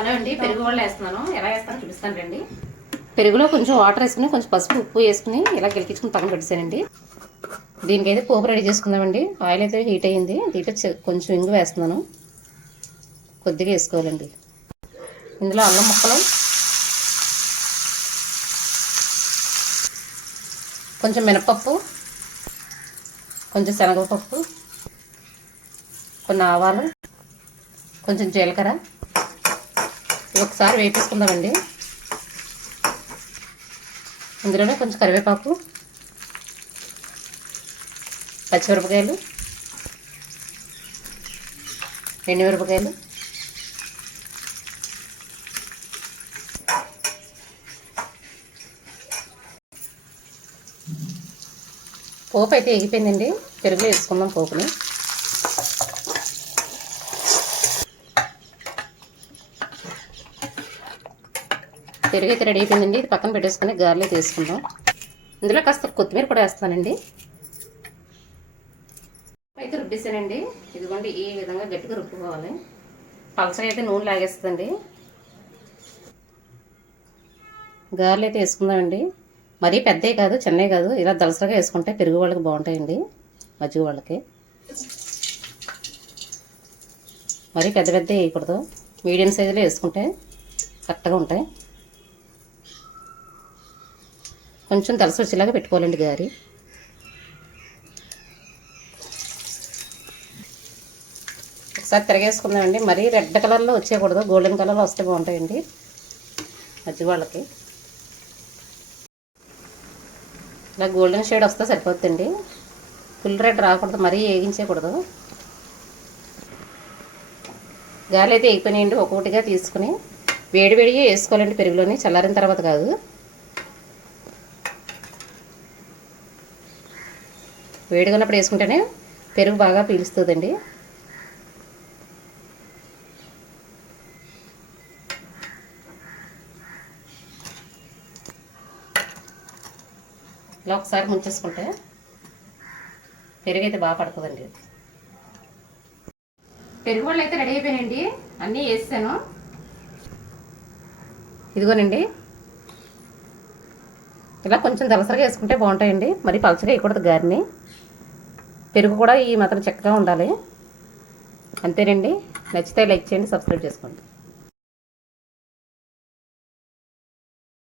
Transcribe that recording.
Hello అండి, పెరుగు వాళ్ళు వేస్తున్నాను. ఎలా వేస్తానో చూపిస్తాను రండి. పెరుగులో కొంచెం వాటర్ వేసుకుని కొంచెం పసుపు ఉప్పు వేసుకుని ఇలా గెలికించుకుని పక్కన పెట్టేసానండి. దీనికైతే పోపు రెడీ చేసుకుందామండి. ఆయిల్ అయితే హీట్ అయ్యింది. దీంట్లో కొంచెం ఇంగు వేస్తున్నాను. కొద్దిగా వేసుకోవాలండి. ఇందులో అల్లం ముక్కలు, కొంచెం మినపప్పు, కొంచెం శనగపప్పు, కొన్ని ఆవాలు, కొంచెం జీలకర్ర ఒకసారి వేపేసుకుందామండి. ఇందులోనే కొంచెం కరివేపాకు, పచ్చిమిరపకాయలు, ఎండుమిరపకాయలు, పోపు అయితే ఎగిపోయిందండి. పెరుగులో వేసుకుందాం పోపుని. పెరుగు అయితే రెడీ అయిపోయిందండి. ఇది పక్కన పెట్టేసుకుని గార్లిక్ వేసుకుందాం. ఇందులో కాస్త కొత్తిమీర కూడా వేస్తానండి. అయితే రుబ్బేసానండి. ఇదిగోండి ఈ విధంగా గట్టిగా రుబ్బుకోవాలి. పలసగా అయితే నూనె లాగేస్తుందండి. గారెలు అయితే వేసుకుందామండి. మరీ పెద్దవి కాదు, చిన్నవి కాదు, ఇలా దలసరగా వేసుకుంటే పెరుగు వాళ్ళకి బాగుంటాయండి, మజ్జిగ వాళ్ళకి. మరీ పెద్ద పెద్ద వేయకూడదు, మీడియం సైజులో వేసుకుంటే కరెక్ట్గా ఉంటాయి. కొంచెం దలస వచ్చేలాగా పెట్టుకోవాలండి గారి. ఒకసారి తిరగేసుకుందామండి. మరీ రెడ్ కలర్లో వచ్చేయకూడదు, గోల్డెన్ కలర్లో వస్తే బాగుంటాయండి మజ్జిగ వాళ్ళకి. ఇలా గోల్డెన్ షేడ్ వస్తే సరిపోతుందండి. ఫుల్ రెడ్ రాకూడదు, మరీ వేగించేయకూడదు. గాలి అయితే వేగిపోయినాయండి. ఒక్కొక్కటిగా తీసుకుని వేడివేడిగా వేసుకోవాలండి పెరుగులోని, చల్లారిన తర్వాత కాదు. వేడిగా ఉన్నప్పుడు వేసుకుంటేనే పెరుగు బాగా పీలుస్తుందండి. ఇలా ఒకసారి ముంచేసుకుంటే పెరుగు అయితే బాగా పడుతుందండి. పెరుగు వాళ్ళు అయితే రెడీ అయిపోయానండి. అన్నీ వేసాను. ఇదిగోనండి, ఇలా కొంచెం దలసరిగా వేసుకుంటే బాగుంటాయండి. మరి పలచగా వేయకూడదు గారిని. పెరుగు కూడా ఈ మాత్రం చక్కగా ఉండాలి. అంతేనండి. నచ్చితే లైక్ చేయండి, సబ్స్క్రైబ్ చేసుకోండి.